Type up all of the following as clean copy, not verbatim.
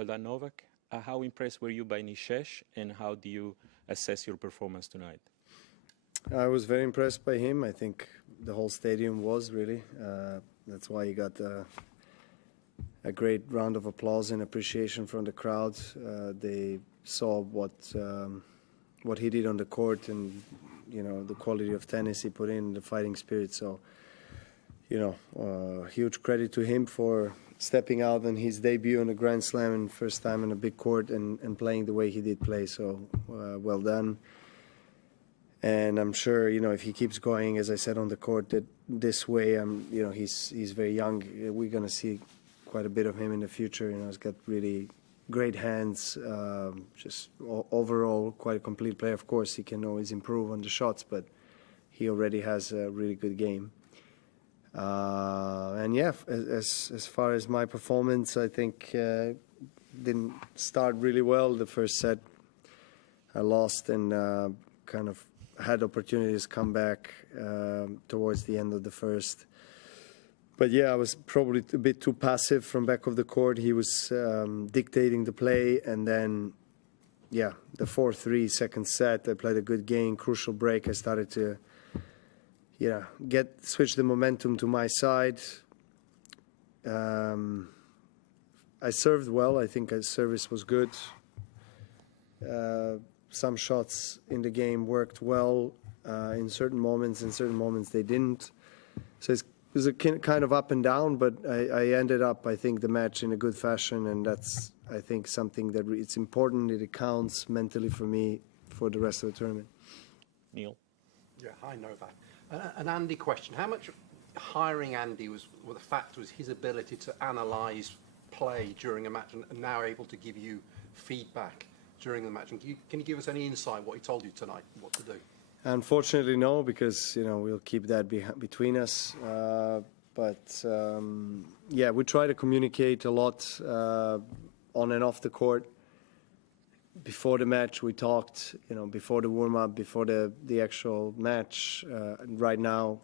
Well done, Novak. How impressed were you by Nishesh, and how do you assess your performance tonight? I was very impressed by him. I think the whole stadium was really. That's why he got a great round of applause and appreciation from the crowd. They saw what he did on the court, and the quality of tennis he put in, the fighting spirit. So huge credit to him for stepping out on his debut on a Grand Slam and first time on a big court and playing the way he did play. So well done. And I'm sure, if he keeps going, as I said, on the court that this way, he's very young. We're going to see quite a bit of him in the future. He's got really great hands, just overall quite a complete player. Of course, he can always improve on the shots, but he already has a really good game. And yeah, as far as my performance, I think didn't start really well. The first set I lost and kind of had opportunities come back towards the end of the first. But yeah, I was probably a bit too passive from back of the court. He was dictating the play, and then yeah, the 4-3 second set, I played a good game, crucial break. I started to switch the momentum to my side. I served well. I think our service was good. Some shots in the game worked well in certain moments. In certain moments they didn't. So it was a kind of up and down, but I ended up, I think, the match in a good fashion, and that's, I think, something that it's important. It counts mentally for me for the rest of the tournament. Neil. Yeah, hi Novak. An Andy question. How much hiring Andy was the fact was his ability to analyse play during a match and now able to give you feedback during the match? And can you give us any insight what he told you tonight, what to do? Unfortunately, no, because we'll keep that between us. Yeah, we try to communicate a lot on and off the court. Before the match, we talked, before the warm-up, before the actual match. Right now,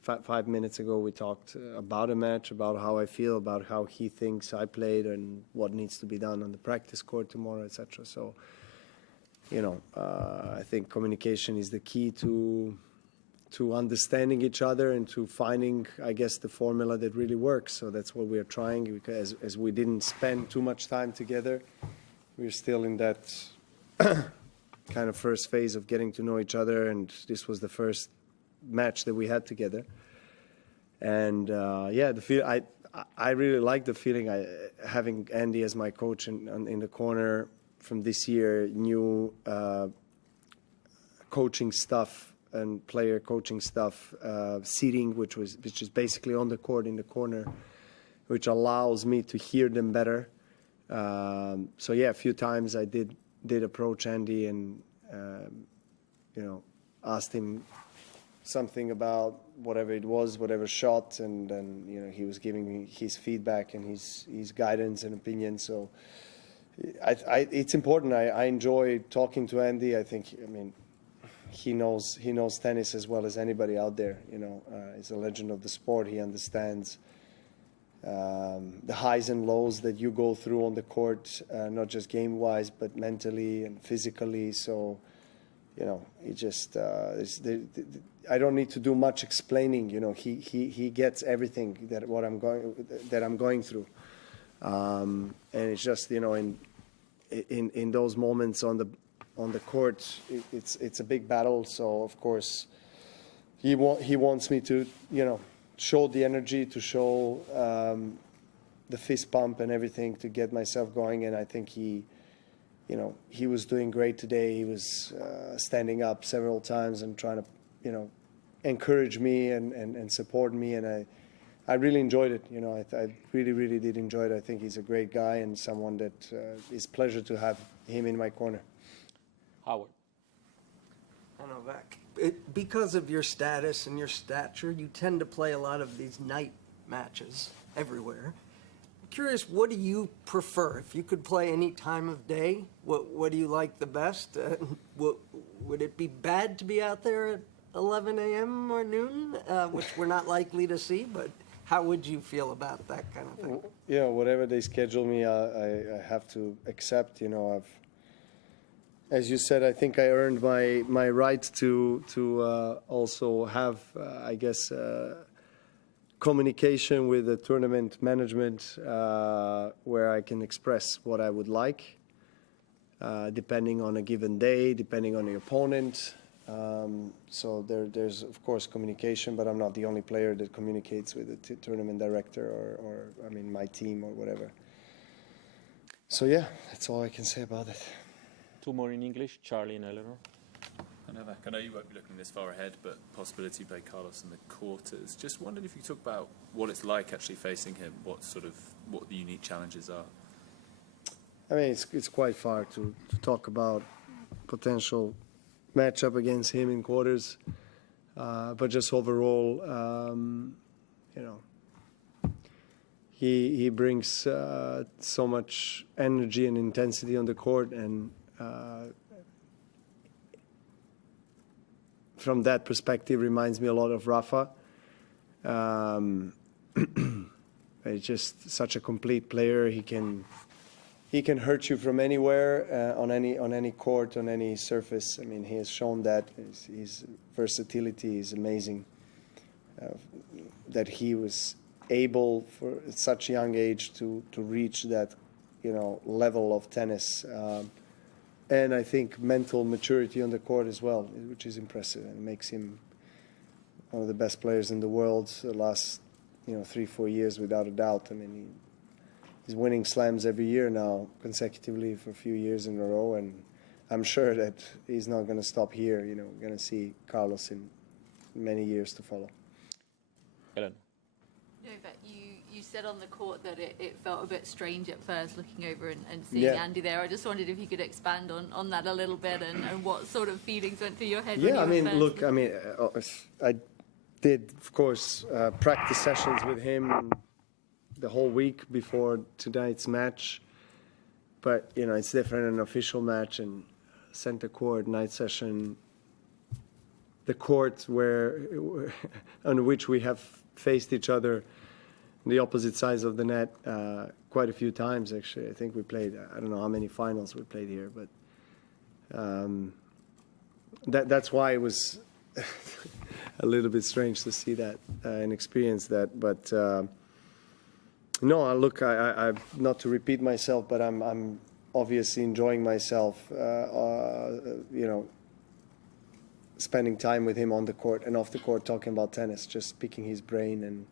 5 minutes ago, we talked about a match, about how I feel, about how he thinks I played and what needs to be done on the practice court tomorrow, etc. So, I think communication is the key to understanding each other and to finding, I guess, the formula that really works. So that's what we are trying, because as we didn't spend too much time together, we're still in that kind of first phase of getting to know each other, and this was the first match that we had together. And yeah, I really like the feeling having Andy as my coach in the corner from this year. New coaching stuff and player coaching stuff, seating, which is basically on the court in the corner, which allows me to hear them better. So yeah, a few times I did approach Andy and asked him something about whatever it was, whatever shot, and then he was giving me his feedback and his guidance and opinion. So it's important. I enjoy talking to Andy. I think he knows tennis as well as anybody out there. He's a legend of the sport. He understands the highs and lows that you go through on the court, not just game-wise, but mentally and physically. So, it just I don't need to do much explaining. He gets everything that I'm going through, and it's just in those moments on the court, it's a big battle. So of course, he wants me to show the energy, to show the fist pump and everything to get myself going. And I think he was doing great today. He was standing up several times and trying to, encourage me and support me. And I really enjoyed it. I really, really did enjoy it. I think he's a great guy and someone that is a pleasure to have him in my corner. Howard. Novak, because of your status and your stature, you tend to play a lot of these night matches everywhere. I'm curious, what do you prefer? If you could play any time of day, what do you like the best? Would it be bad to be out there at 11 a.m. or noon, which we're not likely to see, but How would you feel about that kind of thing? You know, whatever they schedule me, I have to accept. You know, as you said, I think I earned my right to also have, I guess, communication with the tournament management where I can express what I would like, depending on a given day, depending on the opponent. So there's of course communication, but I'm not the only player that communicates with the tournament director or I mean my team or whatever. So yeah, that's all I can say about it. Two more in English, Charlie and Eleanor. Novak, I know you won't be looking this far ahead, but possibility to play Carlos in the quarters. Just wondered if you could talk about what it's like actually facing him, what the unique challenges are. I mean, it's quite far to talk about potential matchup against him in quarters, but just overall, you know, he brings so much energy and intensity on the court, and from that perspective, reminds me a lot of Rafa. He's just such a complete player. He can hurt you from anywhere, on any court, on any surface. I mean, he has shown that his versatility is amazing. That he was able, for at such a young age, to reach that, you know, level of tennis, and I think mental maturity on the court as well, which is impressive and makes him one of the best players in the world the last, you know, 3-4 years without a doubt. I mean, he's winning slams every year now, consecutively for a few years in a row, and I'm sure that he's not going to stop here. You know, we're going to see Carlos in many years to follow. Helen. Novak, you said on the court that it felt a bit strange at first looking over and seeing Yeah. Andy there. I just wondered if you could expand on that a little bit and what sort of feelings went through your head when you Yeah, I were mean, first look, I mean, I did, of course, practice sessions with him the whole week before tonight's match. But, you know, it's different in an official match and center court, night session. The court on which we have faced each other, the opposite sides of the net, quite a few times, actually. I think we played, I don't know how many finals we played here, but that's why it was a little bit strange to see that and experience that. But no, look, I not to repeat myself, but I'm obviously enjoying myself, you know, spending time with him on the court and off the court, talking about tennis, just picking his brain and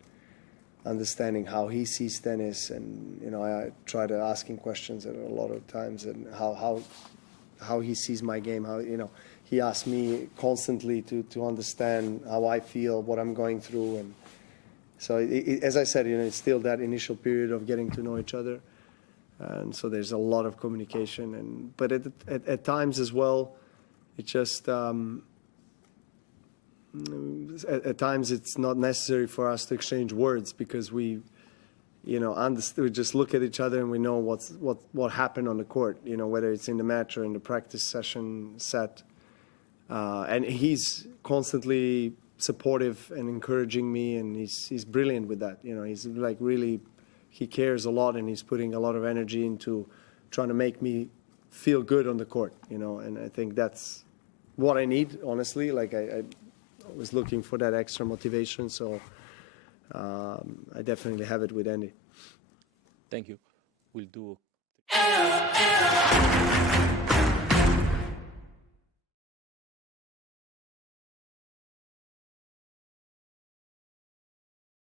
understanding how he sees tennis. And, you know, I try to ask him questions a lot of times, and how he sees my game, how, you know, he asks me constantly to understand how I feel, what I'm going through. And so, as I said, you know, it's still that initial period of getting to know each other. And so there's a lot of communication. But at times as well, it just, at times it's not necessary for us to exchange words, because we, you know, we just look at each other and we know what happened on the court, you know, whether it's in the match or in the practice session set. And he's constantly supportive and encouraging me, and he's brilliant with that. You know, he's like really, he cares a lot, and he's putting a lot of energy into trying to make me feel good on the court, you know, and I think that's what I need, honestly. Like I was looking for that extra motivation, so I definitely have it with Andy. Thank you. We'll do